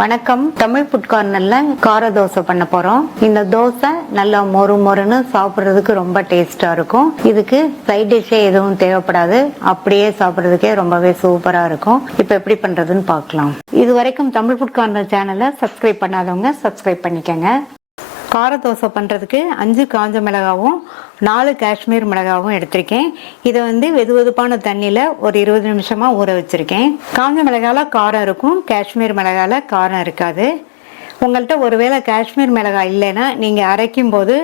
வணக்கம். தமிழ் ஃபுட் கார்னர்ல கார தோசை பண்ண போறோம். இந்த தோசை நல்லா மொறு மொறுன்னு சாப்பிடுறதுக்கு ரொம்ப டேஸ்டா இருக்கும். இதுக்கு சைட் டிஷ்ஷே எதுவும் தேவைப்படாது, அப்படியே சாப்பிடுறதுக்கே ரொம்பவே சூப்பரா இருக்கும். இப்ப எப்படி பண்றதுன்னு பார்க்கலாம். இது வரைக்கும் தமிழ் ஃபுட் கார்னர் சேனலை சப்ஸ்கிரைப் பண்ணாதவங்க சப்ஸ்கிரைப் பண்ணிக்கங்க. கார தோசை பண்ணுறதுக்கு 5 காஞ்ச மிளகாவும் 4 காஷ்மீர் மிளகாவும் எடுத்திருக்கேன். இதை வெதுவெதுப்பான தண்ணியில் ஒரு 20 நிமிஷமாக ஊற வச்சுருக்கேன். காஞ்ச மிளகாவில் காரம் இருக்கும், காஷ்மீர் மிளகாவில் காரம் இருக்காது. உங்கள்கிட்ட ஒருவேளை காஷ்மீர் மிளகாய் இல்லைன்னா நீங்கள் அரைக்கும் போது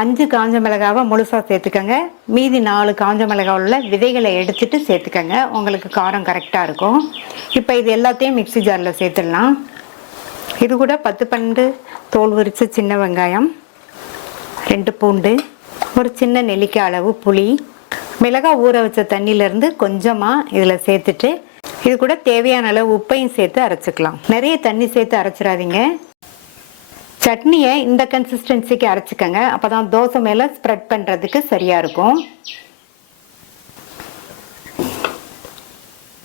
5 காஞ்ச மிளகாவை முழுசாக சேர்த்துக்கங்க. மீதி 4 காஞ்ச மிளகாய் உள்ள விதைகளை எடுத்துட்டு சேர்த்துக்கங்க. உங்களுக்கு காரம் கரெக்டாக இருக்கும். இப்போ இது எல்லாத்தையும் மிக்சி ஜாரில் சேர்த்துடலாம். இது கூட 10-12 தோல் உரிச்ச சின்ன வெங்காயம், 2 பூண்டு, ஒரு சின்ன நெல்லிக்காய் அளவு புளி, மிளகாய் ஊற வச்ச தண்ணியிலேருந்து கொஞ்சமாக இதில் சேர்த்துட்டு இது கூட தேவையான அளவு உப்பையும் சேர்த்து அரைச்சிக்கலாம். நிறைய தண்ணி சேர்த்து அரைச்சிடாதீங்க. சட்னியை இந்த கன்சிஸ்டன்சிக்கு அரைச்சிக்கங்க. அப்போ தான் தோசை மேலே ஸ்ப்ரெட் பண்ணுறதுக்கு சரியாக இருக்கும்.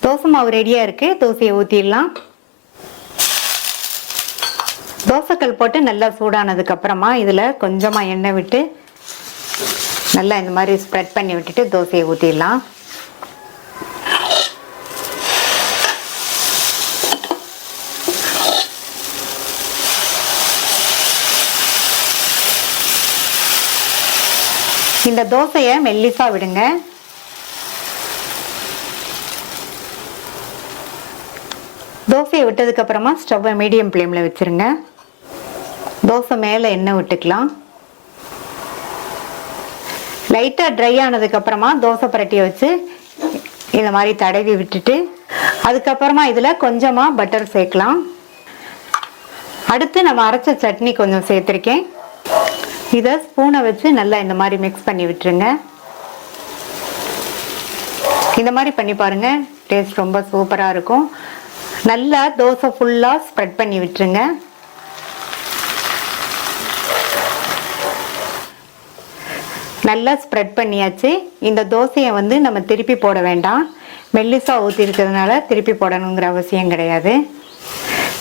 தோசை மாவு ரெடியாக இருக்குது. தோசையை ஊற்றிடலாம். தோசைக்கல் போட்டு நல்லா சூடானதுக்கு அப்புறமா இதில் கொஞ்சமாக எண்ணெய் விட்டு நல்லா இந்த மாதிரி ஸ்ப்ரெட் பண்ணி விட்டுட்டு தோசையை ஊற்றிடலாம். இந்த தோசையை மெல்லிசா விடுங்க. தோசையை விட்டதுக்கு அப்புறமா ஸ்டவ்வை மீடியம் ஃப்ளேமில் வச்சுருங்க. தோசை மேலே எண்ணெய் விட்டுக்கலாம். லைட்டாக ட்ரை ஆனதுக்கப்புறமா தோசை பரட்டியை வச்சு இந்த மாதிரி தடவி விட்டுட்டு அதுக்கப்புறமா இதில் கொஞ்சமாக பட்டர் சேர்க்கலாம். அடுத்து நம்ம அரைச்ச சட்னி கொஞ்சம் சேர்த்துருக்கேன். இதை ஸ்பூனை வச்சு நல்லா இந்த மாதிரி மிக்ஸ் பண்ணி விட்டுருங்க. இந்த மாதிரி பண்ணி பாருங்கள், டேஸ்ட் ரொம்ப சூப்பராக இருக்கும். நல்லா தோசை ஃபுல்லாக ஸ்ப்ரெட் பண்ணி விட்டுருங்க. நல்லா ஸ்ப்ரெட் பண்ணியாச்சு. இந்த தோசையை நம்ம திருப்பி போட வேண்டாம். மெல்லிசா ஊற்றி இருக்கிறதுனால திருப்பி போடணுங்கிற அவசியம் கிடையாது.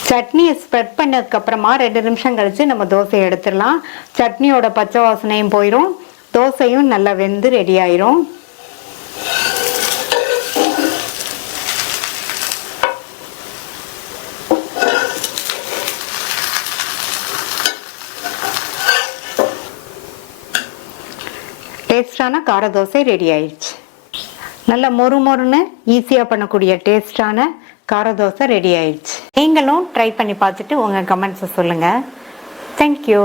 சட்னியை ஸ்ப்ரெட் பண்ணதுக்கப்புறமா 2 நிமிஷம் கழித்து நம்ம தோசையை எடுத்துடலாம். சட்னியோட பச்சை வாசனையும் போயிடும், தோசையும் நல்லா வெந்து ரெடி ஆயிரும். டேஸ்டான கார தோசை ரெடி ஆயிடுச்சு. நல்ல மொறு மொறுன்னு ஈஸியாக பண்ணக்கூடிய டேஸ்டான கார தோசை ரெடி ஆயிடுச்சு. நீங்களும் ட்ரை பண்ணி பார்த்துட்டு உங்கள் கமெண்ட்ஸை சொல்லுங்கள். தேங்க்யூ.